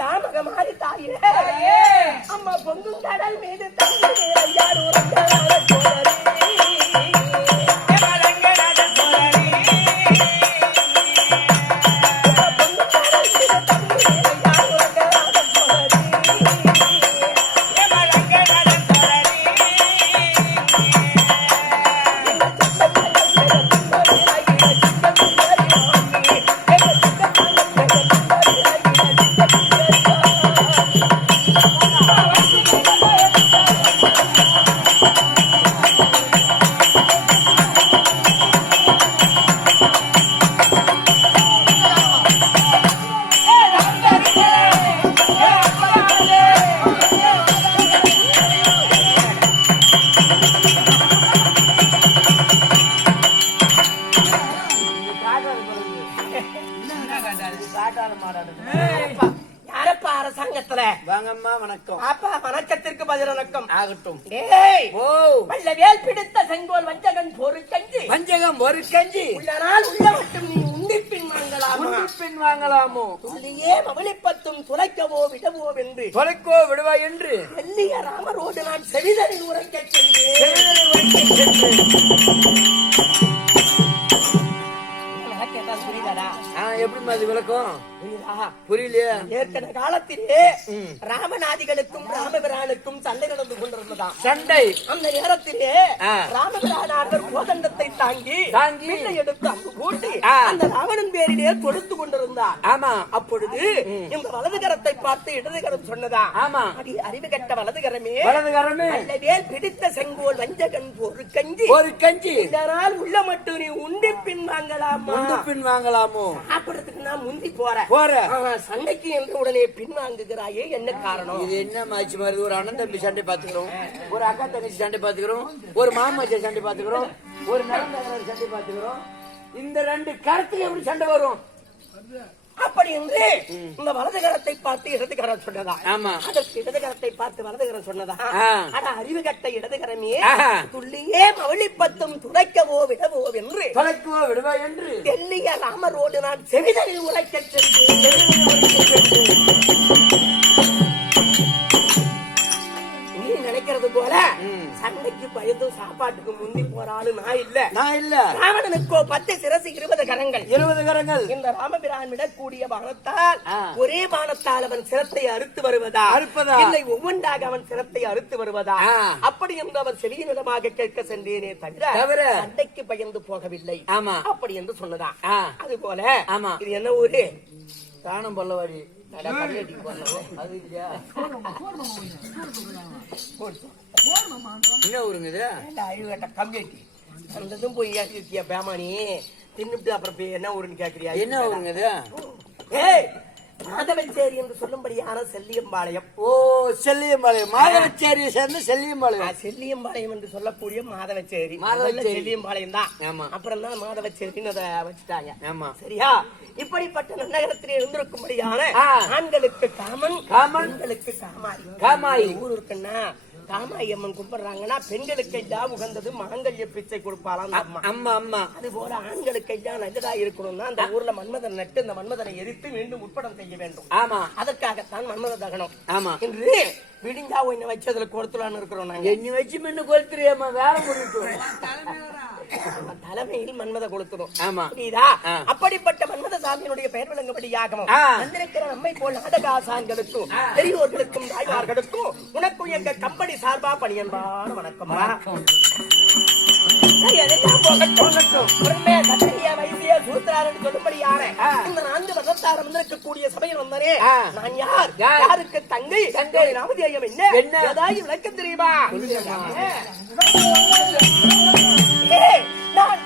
தாமக மாறி தாயே அம்மா பொங்கும் கடல் மீது தங்கி ஐயாடு வணக்கத்திற்கு பதில் வணக்கம் ஆகட்டும். வல்லவேல் பிடித்த செங்கோல் வஞ்சகன் ஒரு கஞ்சி வஞ்சகம் ஒரு கஞ்சி உள்ளனால் உள்ள மட்டும் நீ உண்டிப்பின் வாங்கலாமோ உண்டிப்பின் வாங்கலாமோ உள்ளே மவளிப்பத்தும் துளைக்கவோ விடவோ என்று துளைக்கோ விடுவா என்று வெள்ளிய ராமரோடு நான் செவிதனில் உரைக்க எப்படி மாதிரி விளக்கம் புரியலையா? ஏற்கனவே காலத்திலே ராமநாதிகளுக்கும் ராமபிரானுக்கும் சண்டை நடந்து கொண்டிருந்ததாம். சண்டை அந்த நேரத்திலே ராமபிரானார்கள் கோதண்டத்தை தாங்கி எடுத்து அங்கு கூட்டி அந்த ராவணன் பேரிலே கொடுத்து கொண்டிருந்தார். ஆமா. அப்பொழுது இந்த வலதுகரத்தை பார்த்து இடதுகரம் சொன்னதா? ஆமா. அடி அறிவு கட்ட வலதுகரமே வலதுகரமே அல்லவேல் பிடித்த செங்கோல் வஞ்சகன் ஒரு கஞ்சி ஒரு கஞ்சி இதனால் உள்ள மட்டும் நீ உண்டி பின் வாங்கலாமா உண்டி பின் வாங்கலாமோ சாப்பிடறதுக்கு நான் முந்தி போற சண்டைக்கு என்று உடனே பின்வாங்குகிறாயே என்ன காரணம்? இது என்ன மாச்சு மாதிரி ஒரு அண்ணன் தம்பி சண்டை பாத்துக்கிறோம், ஒரு அக்கா தங்கச்சி சண்டை பாத்துக்கிறோம், ஒரு மாமாச்சி சண்டை பாத்துக்கிறோம், ஒரு நடந்த சண்டை பாத்துக்கிறோம். இந்த ரெண்டு கருத்துல எப்படி சண்டை வரும்? அப்படி என்று இந்த வலதுகரத்தை பார்த்து இடதுகரம் சொன்னதா? ஆமா. அதற்கு இடதுகரத்தை பார்த்து வலதுகரம் சொன்னதா? ஆனா அறிவு கட்ட இடதுகரமே துள்ளியே மவளிப்பத்தும் துடைக்கவோ விடவோ என்று துடைக்கவோ விடுவோ என்று வெள்ளிய ராமரோடு நான் செவிதனில் உரைக்க சென்றேன். நினைக்கிறது போல சண்டைக்கு பயந்து சாப்பாட்டுக்கு முந்தி போறாளு நான் இல்ல. ராவணனுக்கோ 10 சிரசு 20 கரங்கள் 20 கரங்கள். இந்த ராமபிரான் விடக்கூடிய பானத்தால் ஒரே பானத்தால் அவன் சிரத்தை அறுத்து வருவதா இல்லை ஒவ்வொன்றாக அவன் சிரத்தை அறுத்து வருவதா? அப்படி என்று அவர் செவியினிடமாக கேட்க சென்றேனே தவிர சண்டைக்கு பயந்து போகவில்லை. ஆமா. அப்படி என்று சொன்னதா? அது போல. ஆமா. இது என்ன ஊரு? தானம் பல்லவாடி. அது இல்லையா? என்ன ஊருங்க இது? அழிவுகட்ட கம்மியாக்கி அந்ததும் போய் ஏற்றியா பேமானி தின்னுட்டு அப்புறம் என்ன ஊருன்னு கேக்குறியா? என்ன ஊருங்க இது? மாதவச்சேரி என்று சொல்லும்படியான செல்லியம்பாளையம். ஓ, செல்லியம்பாளையம். மாதவச்சேரியை சேர்ந்து செல்லியம்பாளையம். செல்லியம்பாளையம் என்று சொல்லக்கூடிய மாதவச்சேரி. செல்லியம்பாளையம் தான். அப்புறம் தான் மாதவச்சேரின்னு அதை வச்சுட்டாங்க. ஆமா. சரியா? இப்படிப்பட்ட நகரத்திலே இருந்திருக்கும்படியான ஆண்களுக்கு காமன் பெண்களுக்கு காமாயி ஊர் இருக்குன்னா காமாயி அம்மன் கும்பிடுறாங்கன்னா பெண்களுக்கு எல்லாம் உகந்தது மாங்கல்ய பிச்சை கொடுப்பாளாம் அம்மா. அம்மா அது போல ஆண்களுக்கு எல்லாம் நல்லதா இருக்கணும்னா அந்த ஊர்ல மன்மதன் நட்டு அந்த மன்மதனை எரித்து மீண்டும் உட்படம் செய்ய வேண்டும். ஆமா. அதற்காகத்தான் மன்மத தகனம். ஆமா. என்று விடிஞ்சா என்ன வச்சு அதுல கொடுத்துலான்னு இருக்கிறோம். நாங்க என்ன வச்சு மீண்டும் கொடுத்துருமா வேற முடிவு தலைமையில் மன்மத கொடுத்துரும். ஆமா. புரியுதா? அப்படிப்பட்ட மன்மத சாமியினுடைய பெயர் விளங்கும்படியாகவும் வந்திருக்கிற நம்மை போல் நாடகாசான்களுக்கும் பெரியோர்களுக்கும் தாய்மார்களுக்கும் உனக்கும் எங்க கம்பெனி சார்பா பணியன்பான வணக்கம். சொல்லும்படியான இந்த 4 வருஷத்தாரம் வந்திருக்கக்கூடிய சபையில் வந்தனே நான் யார்? யாருக்கு தங்கை? தங்கை நாமதேயம் என்ன ஏதாவது விளக்கம் தெரியுமா? நான்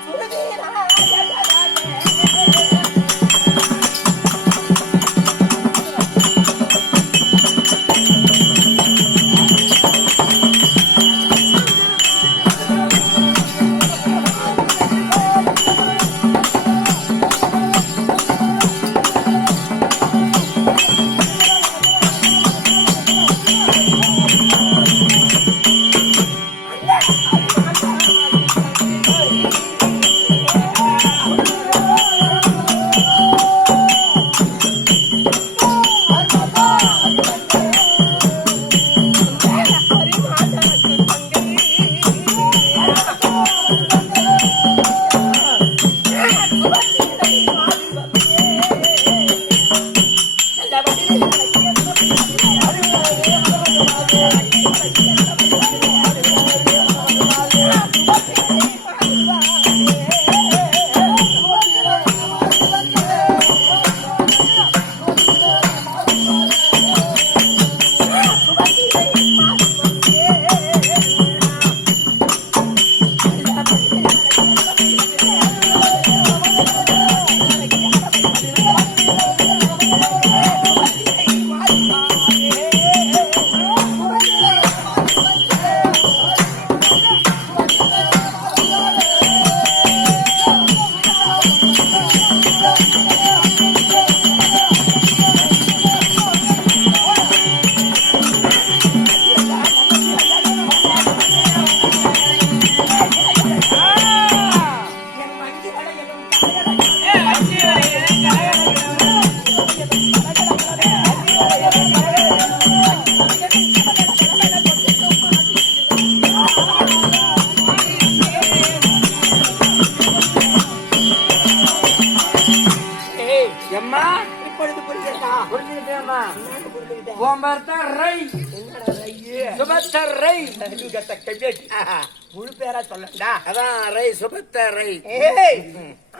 முழு பேரா சொல்லண்டா அதான் ரை சுபத்த ரை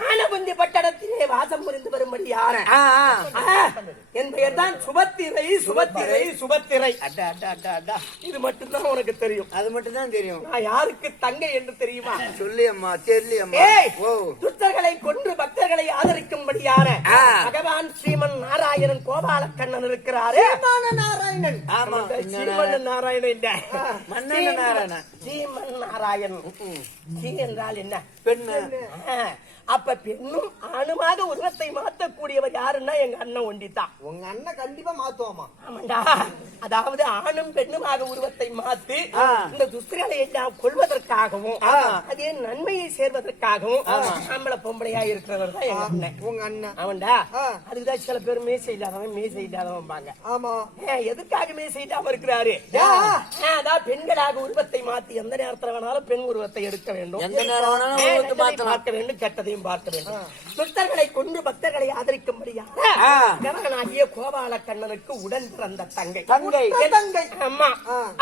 ஆனபந்தி பட்டணத்திலே வாசம் புரிந்து வரும்படி யார என் பெயர் தான் சுபத்திரை சுபத்திரை சுபத்திரை. இது மட்டும்தான் உனக்கு தெரியும். அது மட்டும் தான் தெரியும். நான் யாருக்கு தங்கை என்று தெரியுமா? சொல்லியம்மா தெரியலையம்மா. துஷ்டர்களை கொன்று பக்தர்களை ஆதரிக்கும்படி யார பகவான் ஸ்ரீமன் நாராயணன் கோபாலக்கண்ணன் இருக்கிறாரு. நாராயணன் ஆமா ஸ்ரீமன் நாராயணன் மன்னன் நாராயணன் ஸ்ரீமன் நாராயணன். ஸ்ரீ என்றால் என்ன? பெண்ணு. அப்ப பெண்ணும் ஆணுமாக உருவத்தை மாற்றக்கூடியவர் யாருன்னா எங்க அண்ணன் ஒண்டித்தான். உங்க அண்ணன் கண்டிப்பா மாத்துவாமா? ஆமாண்டா. அதாவது ஆணும் பெண்ணுமாக உருவத்தை மாத்தி இந்த துஷ்டர்களை எல்லாம் கொள்வதற்காகவும் அதே நன்மையை சேர்வதற்காகவும் ஆம்பளை பொம்பளையா இருக்கிறவர் தான் எங்க அண்ணன். உங்க அண்ணன் அவன்டா. அதுக்குதான் சில பேர் மீசை இல்லாதவன் மீசை இல்லாதவன். ஆமா. எதுக்காக மீசை இல்லாம இருக்கிறாரு? அதான் பெண்களாக உருவத்தை மாத்தி எந்த நேரத்துல வேணாலும் பெண் உருவத்தை எடுக்க வேண்டும், எந்த நேரம் பார்க்க வேண்டும், கெட்டதையும் பார்க்க வேண்டும். துஷ்டர்களை கொண்டு பக்தர்களை ஆதரிக்கும்படியாக கணவனாகிய கோபால கண்ணனுக்கு உடன் பிறந்த தங்கை. அம்மா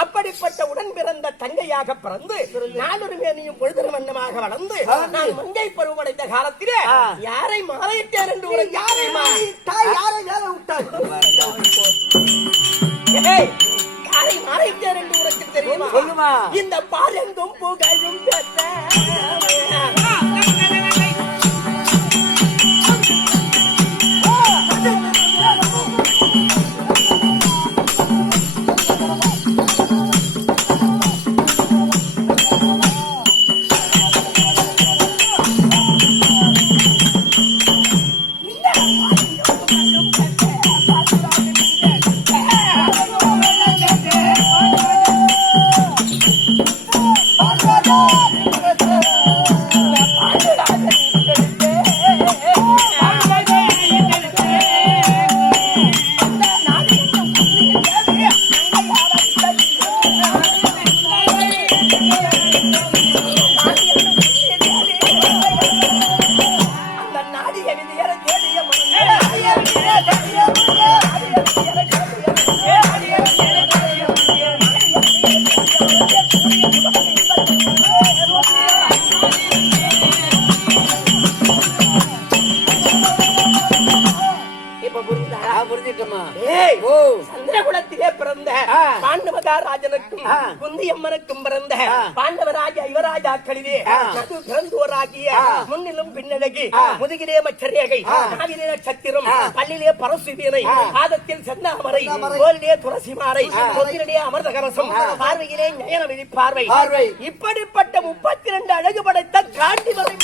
அப்படிப்பட்ட உடன் பிறந்த தங்கையாக பிறந்து நாளொரு மேனியும் பொழுது வண்ணமாக வளர்ந்து நான் மங்கை பருவடைந்த காலத்திலே யாரை மாறிட்டேன் என்று ஒரு யாரை யாரை வேலை விட்டார் யாரை மாறிட்டேன் என்று உனக்கு தெரியுமா? சொல்லுமா. இந்த பாலெங்கும் புகழும் பெற்ற சந்திரகுலத்திலே பிறந்த பாண்டவராஜனுக்கும் குந்தியம்மனுக்கும் பிறந்த பாண்டவராஜ யுவராஜாக்களிலே பிறந்தோராகிய முன்னிலும் பின்னழகி முதுகிலே மச்சரேகை நாவிலே நட்சத்திரம் பல்லிலே பரசுவீனை பாதத்தில் செந்தாமரை தோலிலே துளசி மாலை கொத்திலே அமிர்தகரசம் பார்வையிலே நயன விழிப்பார்வை இப்படிப்பட்ட 32 அழகு படைத்த காண்டிவரை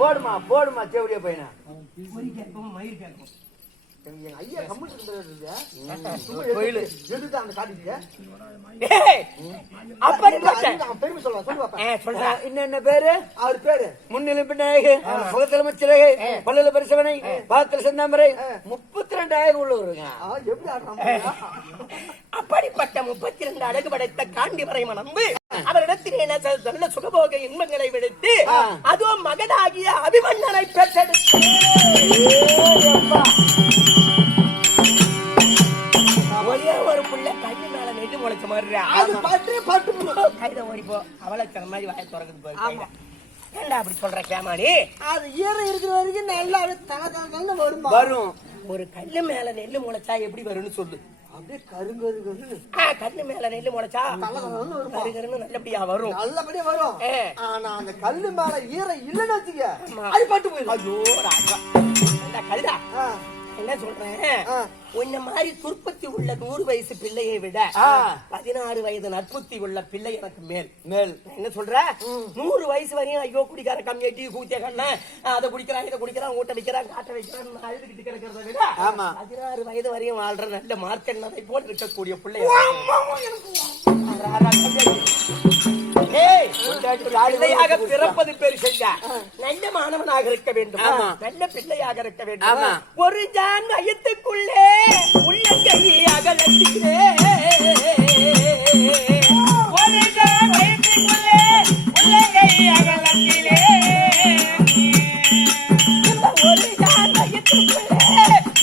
போடுமா போடுமா தேவடிய பையனா. மயிர் கேட்கும். எங்க ஐயா கம்மிட்டு கோயில் எதுக்கு அந்த காட்டிட்டு பெருமை சொல்லுவா சொல்லு பாப்பா. என்னென்ன பேரு? அவர் பேரு முன்னிலை பின்னாயகு, முகத்தில் மச்சிலகை, பல்லுல பரிசவனை, பாத்திர செந்தாமரை, 32,000 உள்ளவருங்க. எப்படி ஆடுறாங்க? அப்படிப்பட்ட 32 அழகு படைத்த காண்டிவரை மணந்து அவரிடத்திலே நல்ல சுகபோக இன்பங்களை விடுத்து அதுவும் மகனாகிய அபிமன்னனை பெற்றெடுத்து ஒரே ஒரு புள்ள கைது மேல நெட்டு முளைச்ச மாதிரி அது பட்டு பட்டு கைத ஓடிப்போ அவளை மாதிரி வாய திறக்குது போய் ஏண்டா அப்படி சொல்ற கேமாடி? அது ஈரம் இருக்கிற வரைக்கும் நல்லா தலை வருமா? வரும். ஒரு கல்லு மேல நெல்லு முளைச்சா எப்படி வரும்னு சொல்லு. அப்படியே கருங்கரு கல்லு மேல நெல்லு முளைச்சா கருங்கருன்னு நல்லபடியா வரும். நல்லபடியா வரும். ஆனா அந்த கல்லு மேல ஈரம் இல்லன்னு வச்சுக்க அது பட்டு போயிடும். ஐயோ கல்டா என்ன சொல்றேன், உன்ன மாதிரி துர்ப்பத்தி உள்ள 100 வயசு பிள்ளையை விட 16 வயது நற்புத்தி உள்ள பிள்ளை எனக்கு மேல். என்ன சொல்ற? 100 வயசு வரையும் ஐயோ குடிக்கார கம்மியா டீ கூத்திய கண்ண அதை குடிக்கிறான் இதை குடிக்கிறான் ஊட்ட வைக்கிறான் காட்ட வைக்கிறான் அழுதுகிட்டு கிடக்கிறத விட 16 வயது வரையும் வாழ்ற நல்ல மார்க்கெட் போல் இருக்கக்கூடிய பிள்ளை பிள்ளையாக பிறப்பது பேர் செஞ்ச நல்ல மாணவனாக இருக்க வேண்டும், நல்ல பிள்ளையாக இருக்க வேண்டும். ஒரு ஜான் வயத்துக்குள்ளே உள்ளங்கை அகலத்திலே ஒரு ஜான் வயத்துக்குள்ளே உள்ளங்கை அகலத்திலே ஒரு ஜான் வயத்துக்குள்ளே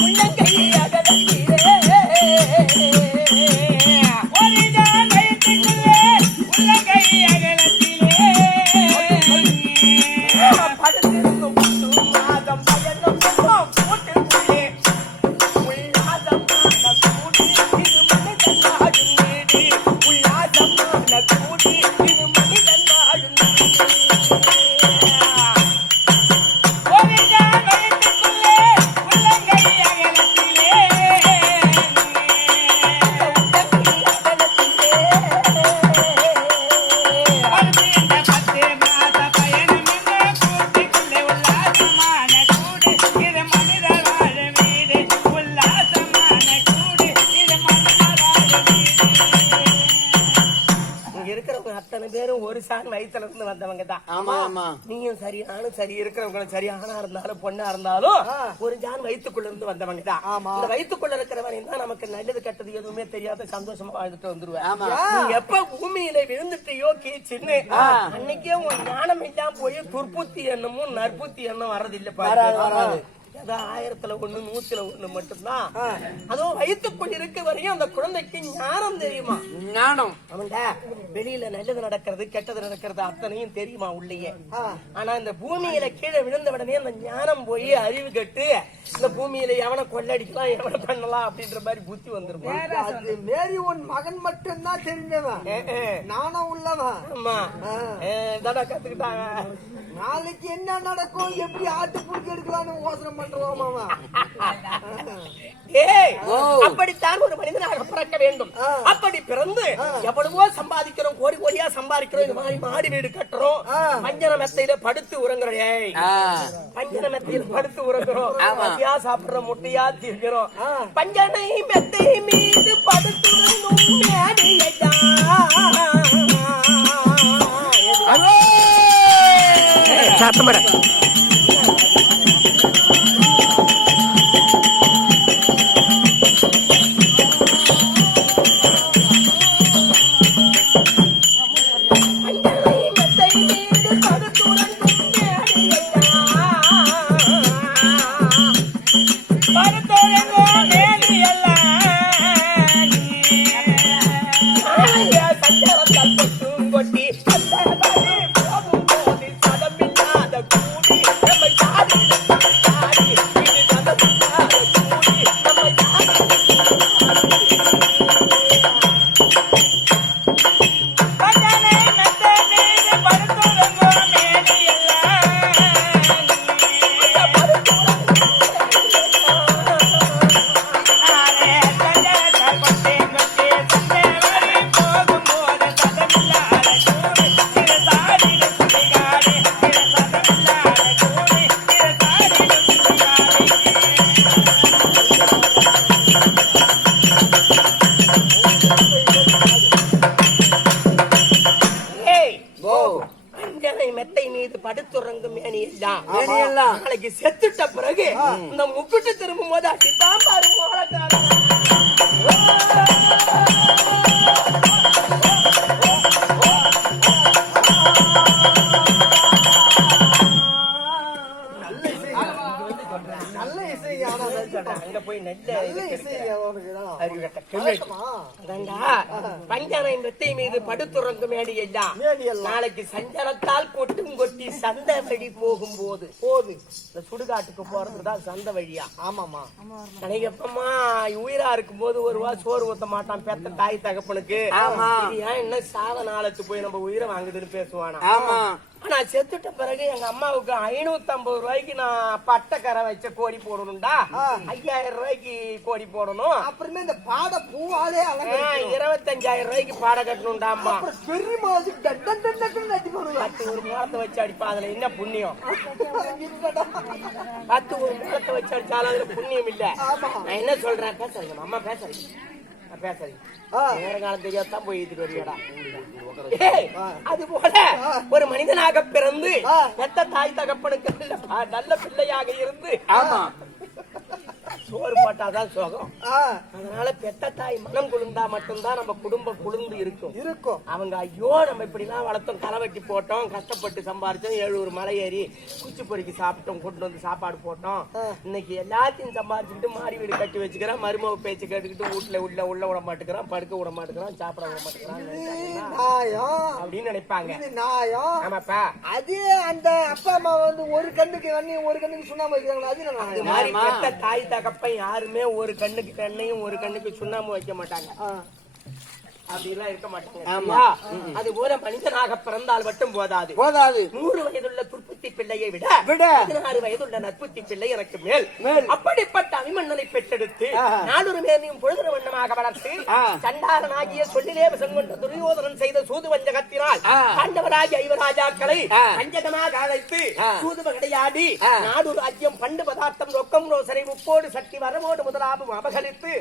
உள்ளங்கை அகலத்திலே ஒரு ஜான் வயத்துக்குள்ளே உள்ளங்கை வயசுல இருந்து வந்தவங்க தான். நீயும் சரி நானும் சரி இருக்கிறவங்களும் சரி ஆனா இருந்தாலும் பொண்ணா இருந்தாலும் ஒரு ஜான் வயிற்றுக்குள்ள இருந்து வந்தவங்க தான். இந்த வயிற்றுக்குள்ள இருக்கிறவன் தான் நமக்கு நல்லது கெட்டது எதுவுமே தெரியாத சந்தோஷமா வாழ்ந்துட்டு வந்துருவேன். நீ எப்ப பூமியில விழுந்துட்டியோ கீச்சின்னு அன்னைக்கே உன் ஞானம் எல்லாம் போய் துர்புத்தி எண்ணமும் நற்புத்தி எண்ணம் வர்றதில்லை. வராது. 1000ல 1 100ல 1 மட்டும்தான். அதுவும் வயிற்றுக்குள் இருக்க வரையும் அந்த குழந்தைக்கு ஞானம் தெரியுமா? ஞானம் அவன்டா வெளியில நல்லது நடக்கிறது கெட்டது நடக்கிறது அத்தனையும் தெரியுமா உள்ளேயே. ஆனா இந்த பூமியில கீழே விழுந்த உடனே அந்த ஞானம் போய் அறிவு கட்டு இந்த பூமியில எவனை கொள்ளடிக்கலாம் எவனை பண்ணலாம் அப்படின்ற மாதிரி புத்தி வந்துருமா? மேரி உன் மகன் மட்டும்தான் தெரிஞ்சவன், நானும் உள்ளவன். ஆமா தாடா கத்துக்கிட்டாங்க. நாளைக்கு என்ன நடக்கும் எப்படி ஆட்டு புடிக்க எடுக்கலாம்னு யோசனை பண்றோம் மாமா. அப்படித்தான் ஒரு மனிதனாக பிறக்க வேண்டும். அப்படி பிறந்து எவ்வளவோ சம்பாதிக்கிறோம், கோடி கோடியா சம்பாதிக்கிறோம், இந்த மாதிரி மாடி வீடு கட்டுறோம், பஞ்சன மெத்தையில படுத்து உறங்குறோம். பஞ்சன மெத்தையில படுத்து உறங்குறோம், மத்தியா சாப்பிடுறோம், முட்டையா திங்கிறோம். பஞ்சனை மெத்தை மீது படுத்து சாத்தமட நாளைக்கு செத்துட்ட பிறகு இந்த முக்குட்டு திரும்பும் போது அடித்தான் பாரு மோளக்காரன். நல்ல இசை அங்க போய் நெல்ல நல்ல பஞ்சனை மெத்தை மீது படுத்துறங்கும் மேடியெல்லாம் நாளைக்கு சஞ்சலத்தால் கொட்டும் கொட்டி சந்த வழி போகும்போது இந்த சுடுகாட்டுக்கு போறதுதான் சந்த வழியா. ஆமாமா நினைக்கப்பமா உயிரா இருக்கும் போது ஒரு ரூபா சோறு ஊத்த மாட்டான் பெத்த தாய் தகப்பனுக்கு. ஏன் என்ன சாத நாளத்து போய் நம்ம உயிரை வாங்குதுன்னு பேசுவானா. ஆனா செத்துட்ட பிறகு எங்க அம்மாவுக்கு 550 ரூபாய்க்கு நான் பட்டக்கரை வச்ச கோடி போடணும்டா, 5000 ரூபாய்க்கு கோடி போடணும், அப்புறமே இந்த பாட பூவாலே 25,000 ரூபாய்க்கு பாட கட்டணும்டா. அம்மா பெரிய மாதிரி பத்து ஒரு மூலத்தை வச்சு அடிப்பா, அதுல என்ன புண்ணியம்? 10 ஒரு மூலத்தை வச்சு அடிச்சாலும் அதுல புண்ணியம் இல்ல. நான் என்ன சொல்றேன், பேசுறீங்க அம்மா, பேசுறீங்க பேசுறீங்க நேர காலம் தெரியாதான் போய் ஏத்துட்டு வருவியடா. அது போல ஒரு மனிதனாக பிறந்து பெத்த தாய் தகப்பனுக்கு நல்ல பிள்ளையாக இருந்து சோறு போட்டாதான் சோகம். அதனால பெத்த தாய் மனம் குளிர்ந்தா மட்டும்தான் நம்ம குடும்பம் குளிர்ந்து இருக்கும். அவங்க ஐயோ நம்ம இப்படி எல்லாம் வளர்த்தோம், களை வெட்டி போட்டோம், கஷ்டப்பட்டு சம்பாரிச்சோம், 7 மலை ஏறி குச்சி பொறுக்கி சாப்பிட்டோம், கொண்டு வந்து சாப்பாடு போட்டோம், இன்னைக்கு எல்லாத்தையும் சம்பாரிச்சுட்டு மாறி வீடு கட்டி வச்சுக்கிறோம், மருமக பேச்சு கேட்டுக்கிட்டு வீட்டுல உள்ள விட மாட்டேங்கிறான், படுக்க விட மாட்டேங்கிறான், சாப்பிட விட மாட்டேங்கிறான் அப்படின்னு நினைப்பாங்க. ஆமாப்பா, அது அந்த அப்பா அம்மா வந்து ஒரு கண்ணுக்கு ஒரு கண்ணுக்கு சுண்ணாம்பு வைக்கிறாங்க. அது மாதிரி பெத்த தாய் தகப்பன் யாருமே ஒரு கண்ணுக்கு கண்ணையும் ஒரு கண்ணுக்கு சுண்ணாம்பு வைக்க மாட்டாங்க, அப்படிலாம் இருக்க மாட்டாங்க. அது போல மனிதனாக பிறந்தால் மட்டும் போதாது. 100 வயதுள்ள துர்ப்புத்தி பிள்ளையை விட 16 வயதுள்ள நற்புத்தி பிள்ளை எனக்கு மேல். அப்படிப்பட்ட அபிமன்னனை பெற்றெடுத்து 4 மேலையும் பொழுது வண்ணமாக வளர்த்து சண்டாரனாகிய சொல்லிலே வசங்கொண்ட துரியோதனன் செய்த சூது வஞ்சகத்தினால் பாண்டவராகிய 5 ராஜாக்களை பஞ்சகமாக அழைத்து சூது விளையாடி நாடு ராஜ்யம் பண்டு பதார்த்தம் ரொக்கம் ரோசனை உப்போடு சக்தி வரமோடு முதலாவும் அபகரித்து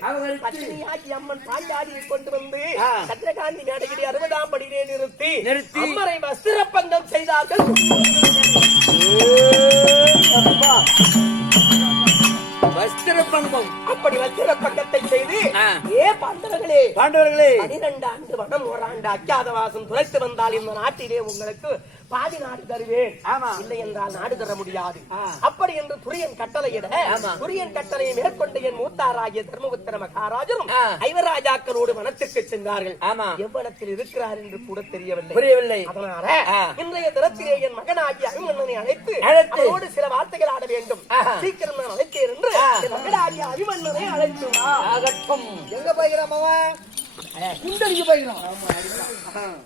பத்தினியாகி அம்மன் பாண்டாடியை கொண்டு வந்து சந்திரகாந்தி மேடையில் 60ஆம் படியிலே நிறுத்தி அம்மரை வஸ்திரப்பங்கம் செய்தார்கள். வஸ்திரப்பங்கம், அப்படி வஸ்திரப்பங்கத்தை செய்து பாண்டவர்களே 12 ஆண்டு வனம் ஓராண்டு அஜாதவாசம் துளைத்து வந்தால் இந்த நாட்டிலே உங்களுக்கு பாதி நாடு தருவேன், இல்லை என்றால் நாடு தர முடியாது. அப்படி என்று துரியன் கட்டளையிட துரியன் கட்டளையை மேற்கொண்டு என் மூத்தாராகிய தர்மபுத்திர மகாராஜரும் 5 ராஜாக்களோடு வனத்திற்கு சென்றார்கள். எவ்வளத்தில் இருக்கிறார் என்று கூட தெரியவில்லை. அதனால இன்றைய தினத்திலே என் மகனாகிய அபிமன்னனை அழைத்து அவரோடு சில வார்த்தைகள் ஆட வேண்டும். சீக்கிரம் நான் அழைத்தேன் என்று என் மகனாகிய அபிமன்னனை அழைத்து எங்க போய்கிறான் அவன்? குண்டடிக்கு போய்கிறான்.